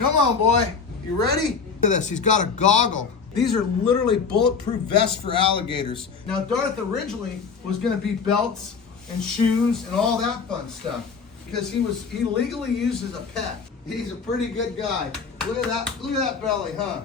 Come on, boy. You ready? Look at this. He's got a goggle. These are literally bulletproof vests for alligators. Now, Darth originally was going to be belts and shoes and all that fun stuff because he legally used as a pet. He's a pretty good guy. Look at that. Look at that belly, huh?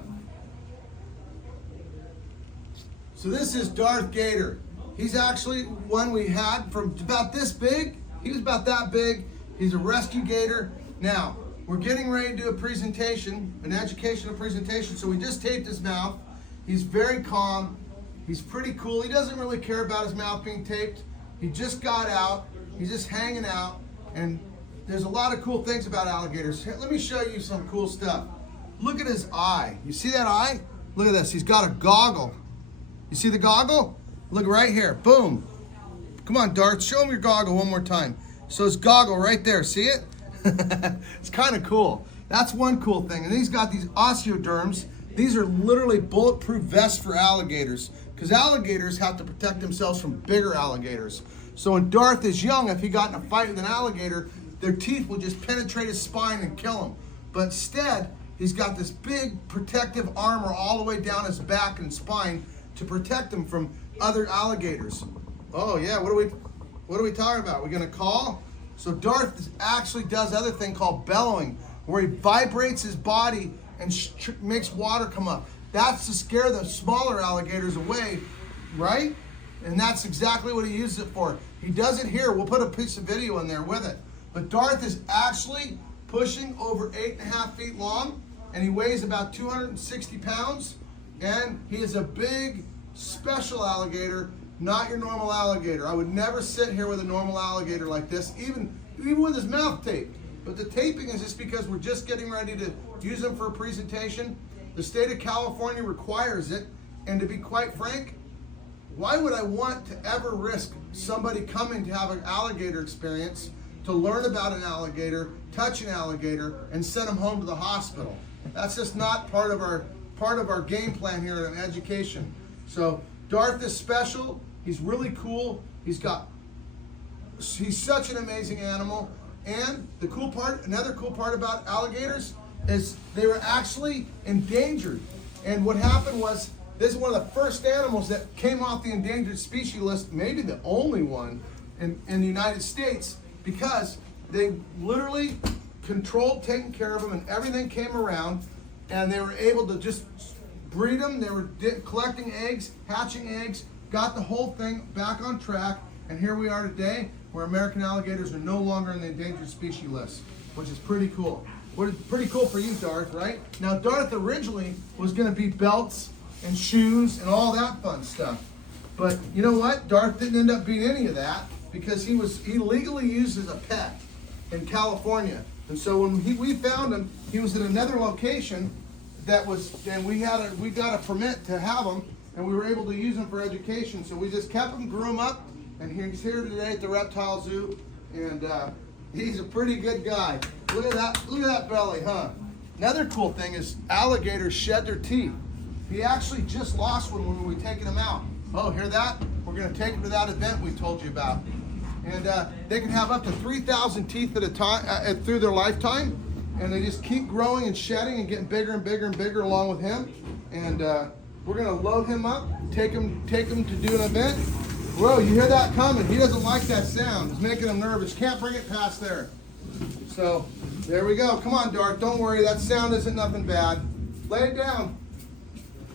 So this is Darth Gator. He's actually one we had from about this big. He was about that big. He's a rescue gator. Now, we're getting ready to do a presentation, an educational presentation. So we just taped his mouth. He's very calm. He's pretty cool. He doesn't really care about his mouth being taped. He just got out. He's just hanging out. And there's a lot of cool things about alligators. Here, let me show you some cool stuff. Look at his eye. You see that eye? Look at this. He's got a goggle. You see the goggle? Look right here. Boom. Come on, Darth. Show him your goggle one more time. So his goggle right there. See it? It's kind of cool. That's one cool thing. And he's got these osteoderms. These are literally bulletproof vests for alligators because alligators have to protect themselves from bigger alligators. So when Darth is young, if he got in a fight with an alligator, their teeth will just penetrate his spine and kill him. But instead, he's got this big protective armor all the way down his back and spine to protect him from other alligators. Oh yeah, what are we talking about? We're gonna call? So Darth actually does other thing called bellowing, where he vibrates his body and makes water come up. That's to scare the smaller alligators away, right? And that's exactly what he uses it for. He does it here. We'll put a piece of video in there with it. But Darth is actually pushing over 8.5 feet long, and he weighs about 260 pounds. And he is a big, special alligator, not your normal alligator. I would never sit here with a normal alligator like this, even with his mouth taped. But the taping is just because we're just getting ready to use him for a presentation. The state of California requires it. And to be quite frank, why would I want to ever risk somebody coming to have an alligator experience, to learn about an alligator, touch an alligator, and send them home to the hospital? That's just not part of our game plan here in education. So Darth is special. He's really cool. He's such an amazing animal. And the cool part, another cool part about alligators is they were actually endangered. And what happened was, this is one of the first animals that came off the endangered species list, maybe the only one in the United States, because they literally controlled taking care of them and everything came around, and they were able to just breed them. They were collecting eggs, hatching eggs, got the whole thing back on track, and here we are today where American alligators are no longer in the endangered species list, which is pretty cool. Pretty cool for you, Darth, right? Now, Darth originally was going to be belts and shoes and all that fun stuff. But you know what? Darth didn't end up being any of that because he legally used as a pet in California. And so when we found him, he was in another location and we got a permit to have him, and we were able to use him for education. So we just kept him, grew him up, and he's here today at the reptile zoo, and he's a pretty good guy. Look at that belly, huh? Another cool thing is alligators shed their teeth. He actually just lost one when we were taking him out. Oh, hear that? We're going to take him to that event we told you about. And they can have up to 3,000 teeth at a time through their lifetime. And they just keep growing and shedding and getting bigger and bigger and bigger along with him. And we're going to load him up, take him to do an event. Whoa, you hear that coming? He doesn't like that sound. It's making him nervous. Can't bring it past there. So there we go. Come on, Darth. Don't worry. That sound isn't nothing bad. Lay it down.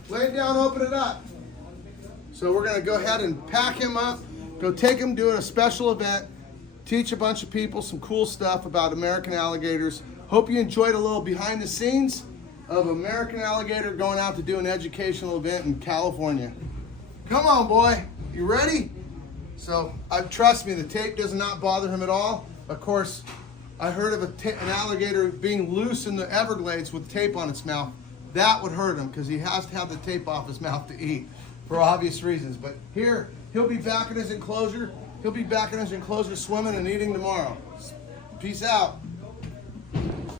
Lay it down, open it up. So we're going to go ahead and pack him up, go take him to a special event, teach a bunch of people some cool stuff about American alligators. Hope you enjoyed a little behind the scenes of American alligator going out to do an educational event in California. Come on, boy. You ready? So trust me, the tape does not bother him at all. Of course, I heard of an alligator being loose in the Everglades with tape on its mouth. That would hurt him because he has to have the tape off his mouth to eat for obvious reasons. But here, he'll be back in his enclosure. He'll be back in his enclosure swimming and eating tomorrow. Peace out.